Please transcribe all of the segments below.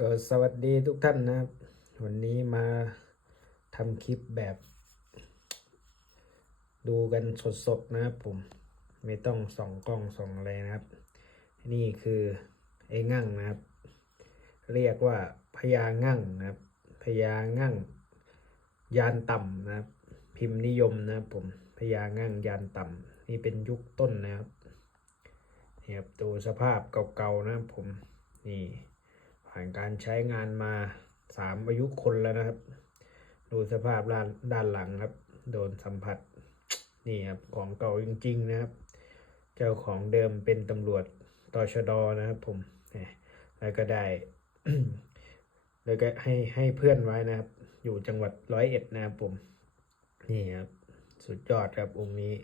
ก็สวัสดีทุกท่านนะครับ วันนี้มาทำคลิปแบบ ดูกันสดๆนะครับผม ไม่ต้องส่องกล้องส่องอะไรนะครับ นี่คือไอ้งั่งนะครับ เรียกว่าพญางั่งนะครับพญางั่ง ยานต่ำนะครับ พิมพ์นิยมนะครับผมพญางั่งยานต่ำนี่เป็นยุคต้นนะครับนี่ครับดูสภาพเก่าๆนะครับผมนี่ ผ่านการใช้งานมาสามอายุคนแล้วนะครับ ดูสภาพด้านด้านหลังครับ โดนสัมผัสนี่ครับของเก่าจริง ๆ นะครับ เจ้าของเดิมเป็นตำรวจตชดนะครับ ผมเนี่ยแล้วก็ได้แล้วก็ให้ให้เพื่อนไว้นะครับ อยู่จังหวัดร้อยเอ็ดนะครับผม นี่ครับ สุดยอดครับองค์นี้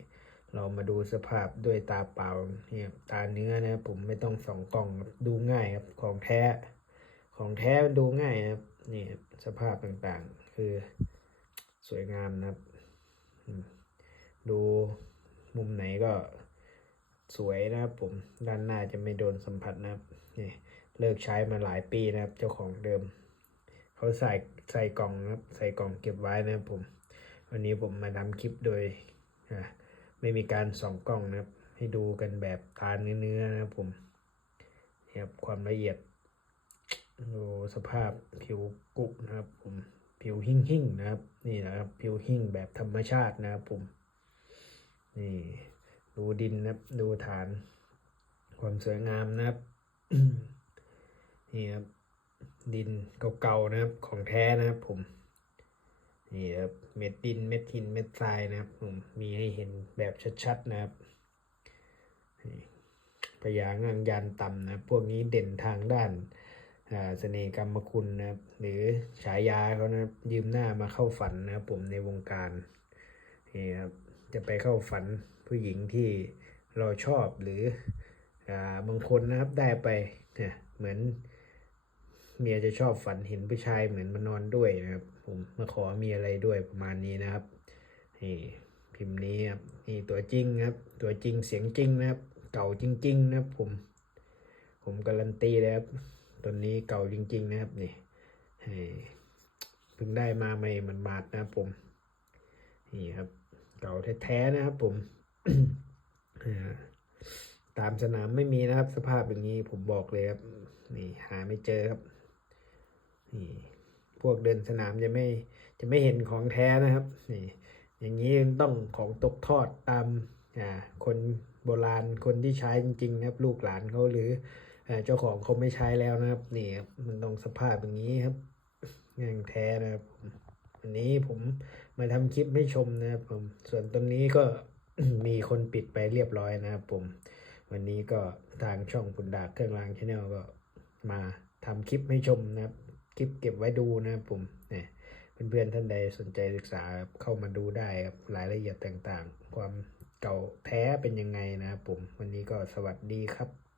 เรามาดูสภาพด้วยตาเปล่าเนี่ยตาเนื้อนะครับผมไม่ต้องส่องกล้องดูง่ายครับของแท้ ของแท้มันดูง่ายนะครับนี่ครับสภาพต่างๆ คือสวยงามนะครับ ดูมุมไหนก็สวยนะครับผมด้านหน้าจะไม่โดนสัมผัสนะครับนี่เลิกใช้มาหลายปีนะครับ เจ้าของเดิม เขาใส่ใส่กล่องนะครับ ใส่กล่องเก็บไว้นะครับผม วันนี้ผมมาทำคลิปโดยไม่มีการส่องกล้องนะครับ ให้ดูกันแบบทานเนื้อๆนะครับผมนี่ครับความละเอียด ดูสภาพผิวกุนะครับผมผิวหิ่งหิ่งนะครับนี่นะครับ ผิวหิ่งแบบธรรมชาตินะครับผมนี่ดูดินนะครับดูฐาน ความสวยงามนะครับนี่ครับดินเก่าๆนะครับของแท้นะครับผมนี่ครับเม็ดดินเม็ดหินเม็ดทรายนะครับผมมีให้เห็นแบบชัดๆนะครับนี่พญางังยานต่ำนะพวกนี้เด่นทางด้าน เสน่ห์กรรมคุณนะครับหรือฉายาเขานะครับยืมหน้ามาเข้าฝันนะครับผมในวงการนี่ครับจะไปเข้าฝันผู้หญิงที่เราชอบหรืออ่าบางคนนะครับได้ไปเนี่ยเหมือนเมียจะชอบฝันเห็นผู้ชายเหมือนมานอนด้วยนะครับ ผมมาขอมีอะไรด้วยประมาณนี้นะครับนี่พิมพ์นี้ครับนี่ตัวจริงครับ ตัวจริงเสียงจริงนะครับ เก่าจริง ๆ นะครับผม ผมการันตีเลยครับ ตัวนี้เก่าจริง ๆ นะครับนี่เพิ่งได้มาใหม่มันบาดนะครับผม นี่ครับ เก่าแท้ๆนะครับ ผมตามสนามไม่มีนะครับ สภาพอย่างนี้ผมบอกเลยครับนี่หาไม่เจอครับนี่พวกเดินสนามจะไม่จะไม่เห็นของแท้นะครับนี่อย่างนี้ต้องของตกทอดตามอ่าคนโบราณคนที่ใช้จริงๆนะครับ ลูกหลานเขาหรือ เจ้าของเขาไม่ใช้แล้วนะครับนี่ครับมันต้องสภาพอย่างนี้ครับงานแท้นะครับวันนี้ผมมาทำคลิปให้ชมนะครับผมส่วนตรงนี้ก็มีคนปิดไปเรียบร้อยนะครับผม วันนี้ก็ทางช่องคุณดาเครื่องรางชาแนลก็มาทำคลิปให้ชมนะครับ คลิปเก็บไว้ดูนะครับผมเนี่ยเพื่อนๆท่านใดสนใจศึกษาเข้ามาดูได้ครับรายละเอียดต่างๆ ความเก่าแท้เป็นยังไงนะครับผม วันนี้ก็สวัสดีครับ